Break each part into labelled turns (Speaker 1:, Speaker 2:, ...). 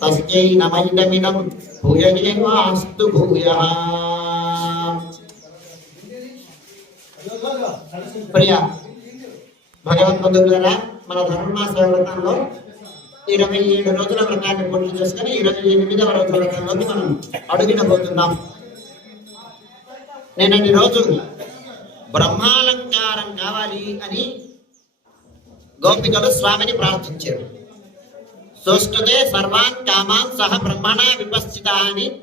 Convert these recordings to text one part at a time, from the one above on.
Speaker 1: తస్యై నమైదమిదం భూయదేవాస్తు భూయః ప్రియ భగవద్బంధువులరా మన ధర్మాస వ్రతంలో ఇరవై ఏడు రోజుల వ్రతాన్ని పూర్తి చేసుకుని ఇరవై ఎనిమిదవ రోజుల వ్రతంలోకి మనం అడుగునబోతున్నాం. నిన్నటి రోజు బ్రహ్మాలంకారం కావాలి అని గోపికలు స్వామిని ప్రార్థించారు. సోష్టుతే సర్వాన్ కామాన్ సహ బ్రహ్మణ విపస్థిత అని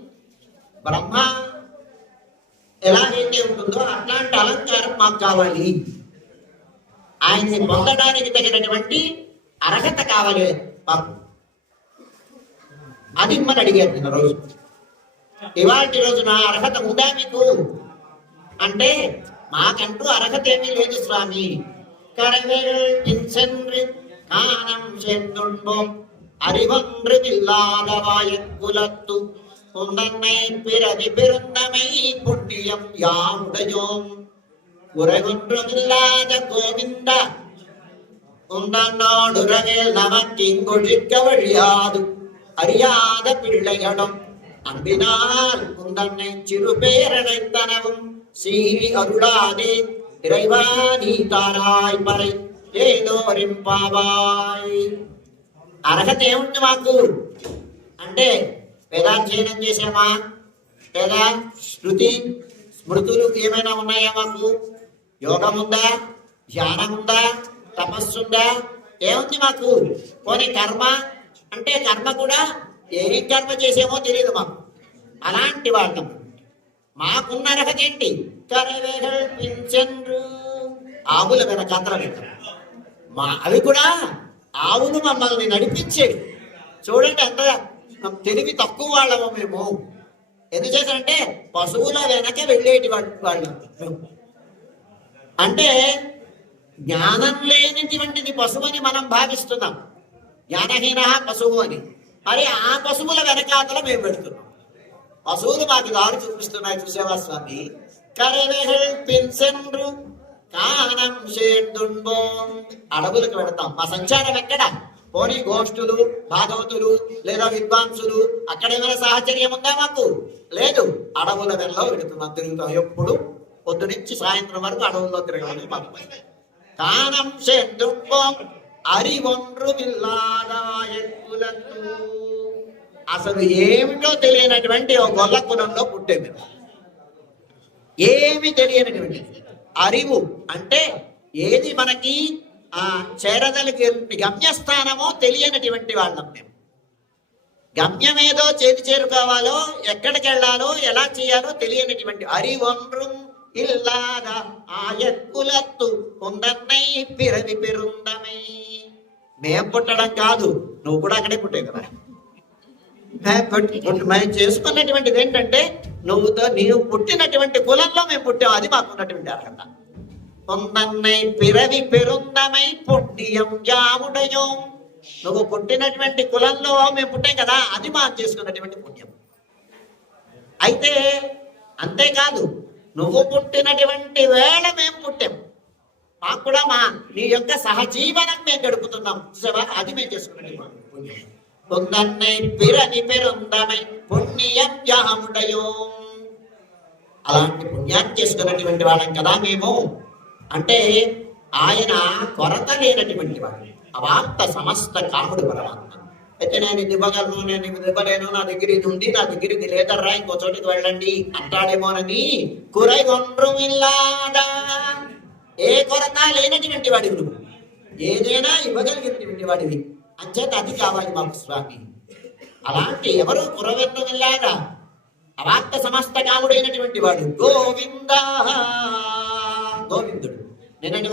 Speaker 1: బ్రహ్మ ఎలాగైతే ఉంటుందో అట్లాంటి అలంకారం మాకు కావాలి. ఆయన్ని పొందడానికి తగినటువంటి అర్హత కావాలి మాకు. అది ఇమ్మని అడిగారు నిన్న రోజు. ఇవాటి రోజున అర్హత ఉందా మీకు? అంటే మాకంటూ అర్హత ఏమీ లేదు స్వామి. కరవేల్ పిన్సెన్రి కానం அறிவொன்றுமில்லாதவாயங்குலத்து உன்னன்னை பிறவி பெருந்தமை புண்ணியம் யாவுடையோம் உறவொன்றுமில்லாத கோவிந்த உன்னோடுறவில் நமக்கு இங்கொழிக்க வழியாது. அறியாத பிள்ளைகளும் அன்பினால் உந்தன்னை சிறு பேரனை தனவும் சீரி அருளாதே. இறைவா நீ தாராய் பறை ஏதோரின் பாவாய். అర్హత ఏముంది మాకు? అంటే వేదాధ్యయనం చేసామా లేదా శృతి స్మృతులు ఏమైనా ఉన్నాయా మాకు? యోగం ఉందా? ధ్యానం ఉందా? తపస్సు ఉందా? ఏముంది మాకు? పోనీ కర్మ? అంటే కర్మ కూడా ఏం కర్మ చేసామో తెలియదు మాకు. అలాంటి వాళ్ళం. మాకున్న అర్హత ఏంటి? కరవేగల్ పింఛన్రు ఆవుల వెనకాతల వెనక మా అవి కూడా ఆవులు మమ్మల్ని నడిపించేవి చూడండి ఎంత తెలివి తక్కువ వాళ్ళము మేము. ఎందుకు చేశారంటే పశువుల వెనక వెళ్ళేటి వాళ్ళు. అంటే జ్ఞానం లేనిటువంటిది పశువుని మనం భావిస్తున్నాం. జ్ఞానహీన పశువు అని. మరి ఆ పశువుల వెనకాతల మేము పెడుతున్నాం పశువులు మాకు దారి చూపిస్తున్నాయి చూసేవా స్వామి? కరవేహల్ పెన్సెన్రు కానం షేర్దుంబోం అడవులకు వెళతాం. మా సంచారం ఎక్కడ? పోనీ గోష్ఠులు భాగవతులు లేదా విద్వాంసులు అక్కడ ఏమైనా సాహచర్యం ఉందా మాకు? లేదు. అడవుల వెళ్ళలో వెళుతున్నాం. తిరుగుతాం. ఎప్పుడు? పొద్దు నుంచి సాయంత్రం వరకు అడవుల్లో తిరగడం మాకు కానం షేర్దుంబోం అరివొండ్రు విల్లాదాయకులకు అసలు ఏమిటో తెలియనటువంటి ఒక గొల్ల కులంలో పుట్టే మేము. ఏమి తెలియనటువంటి అరివు అంటే ఏది మనకి ఆ చేరదలికి గమ్యస్థానమో తెలియనటువంటి వాళ్ళం మేము. గమ్యం ఏదో చేతి చేరుకోవాలో ఎక్కడికి వెళ్ళాలో ఎలా చేయాలో తెలియనటువంటి అరివొండ్రు ఇల్లాద ఆయక్కులత్తు ఉందన్నై పిరవి పెరుందమై. మేం పుట్టడం కాదు నువ్వు కూడా అక్కడే పుట్టేది కదా. మేము చేసుకున్నటువంటిది ఏంటంటే నువ్వుతో నీవు పుట్టినటువంటి కులంలో మేము పుట్టాం అది మాకున్నటువంటి అర్హత. పొందన్నై పిరవి పెరుందమై పుణ్యం యాముడయో నువ్వు పుట్టినటువంటి కులంలో మేము పుట్టాం కదా అది మాకు చేసుకున్నటువంటి పుణ్యం. అయితే అంతేకాదు నువ్వు పుట్టినటువంటి వేళ మేము పుట్టాం. మాకు కూడా మా నీ యొక్క సహజీవనం మేము గడుపుతున్నాం. చూసావా? అది మేము చేసుకున్నటువంటి పుణ్యం. పొందన్నై பிறனி பெருந்தமை పుణ్యం యాముడయో అలాంటి పుణ్యాన్ని చేసుకున్నటువంటి వాళ్ళం కదా మేము. అంటే ఆయన కొరత లేనటువంటి వాడు. అవార్త సమస్త కాముడు పరమాత్మ. అయితే నేను ఇది ఇవ్వగలను నేను ఇది ఇవ్వలేను నా దగ్గర ఇది ఉంది నా దగ్గర ఇది లేదర్రా ఇంకో చోటికి వెళ్ళండి అంటాడేమోనని కురై ఒండ్రు ఏ కొరత లేనటువంటి వాడివి నువ్వు. ఏదైనా ఇవ్వగలిగినటువంటి వాడివి. అంచేత అది కావాలి మాకు స్వామి. అలాంటి ఎవరు కురవెన్ను వెళ్ళారా అవార్త సమస్త కాముడైనటువంటి వాడు గోవింద. గోవిందుడు. నిన్నటి